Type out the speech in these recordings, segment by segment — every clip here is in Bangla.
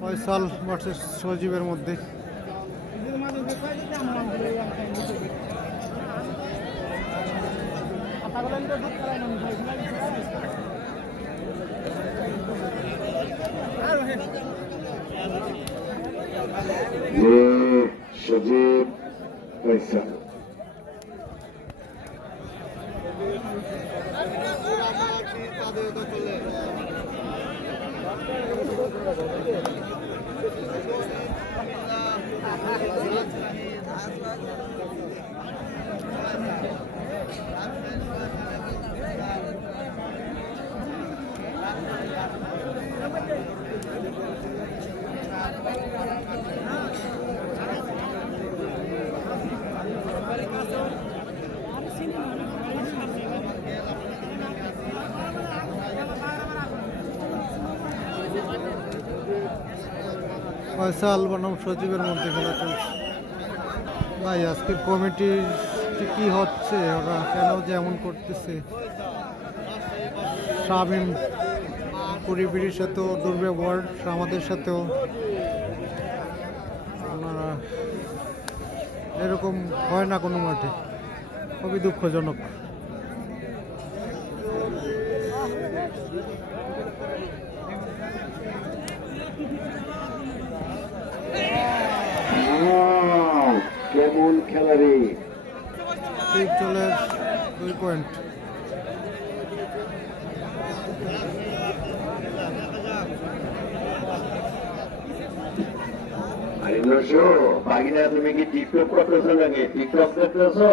ফয়সাল ভার্সেস সজীবের মধ্যে। সজীব ফয়সাল ফয়সাল বনাম সজীবের মধ্যে খেলা চলছে। ভাই আজকে কমিটির কি হচ্ছে, ওরা কেন যে এমন করতেছে? শামীম পরিবির সাথেও দুর্ব্যবহার, আমাদের সাথেও ওনারা এরকম হয় না কোনো মাঠে, খুবই দুঃখজনক। কেমন খেলা রে! চলের 2 পয়েন্ট। আরে নশো বাগিনা, তুমি কি টিকটক করতেছো নাকি? টিকটক দেখতেছো?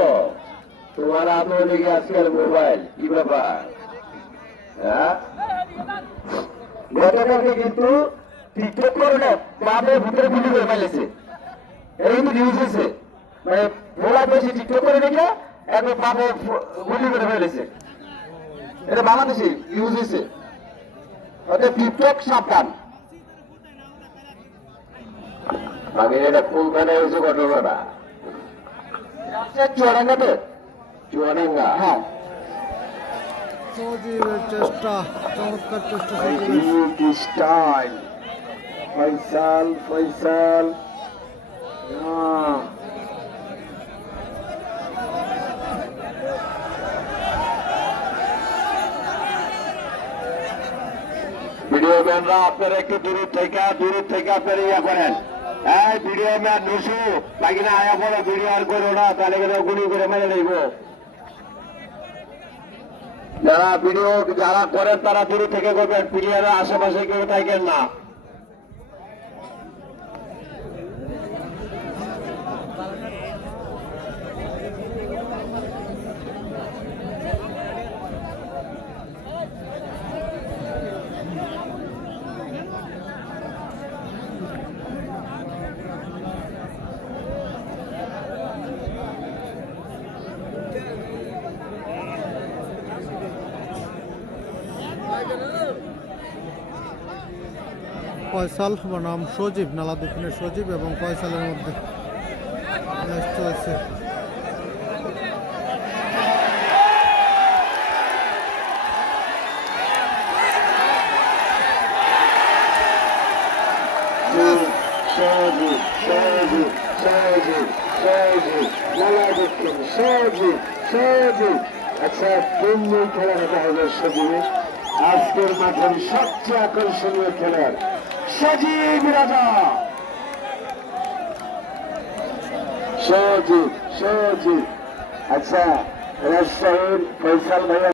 তোমার আদৌ লেগে আজকাল মোবাইল কি ব্যাপার? হ্যাঁ, গতকালকে কিন্তু টিকটক করে না বাপে ভূতের গুলি করে ফেলেছে। এটা কিন্তু নিউজ হয়েছে, মানে ভোলা বেশি টিকটক করে দেখে একবার বাপে গুলি করে ফেলেছে। এটা বাংলাদেশে নিউজ হয়েছে। টিকটক সাবধান। আগে এটা কোনখানে হয়েছে ঘটনাটা? চুয়াডাঙ্গাতে, চুয়াডাঙ্গা। হ্যাঁ, সজীবের চেষ্টা, চমৎকার চেষ্টা। স্টাইল ফয়সাল, ফয়সাল ভিডিও ম্যানরা আপনারা একটু দূর থেকে আপনারা ইয়া করেন। হ্যাঁ, ভিডিও ম্যান নসু বাকি না আয়া পড়ো, ভিডিও আর করো না, তাহলে গুলি করে মেরে নেব। যারা ভিডিও যারা করেন তারা দূর থেকে করবেন, প্লেয়ারের আশেপাশে কেউ থাকেন না। ফয়সাল বনাম সজীব, নালা দক্ষিণের সজীব এবং ফয়সালের মধ্যে ম্যাচ চলছে। আচ্ছা, কেমনি খেলা দেখা হবে সজীবের? আজকের মাঠের সবচেয়ে আকর্ষণীয় খেলার সজীব রাজা। সজীব, আচ্ছা, রাজশাহীর ফয়সাল ভাইয়া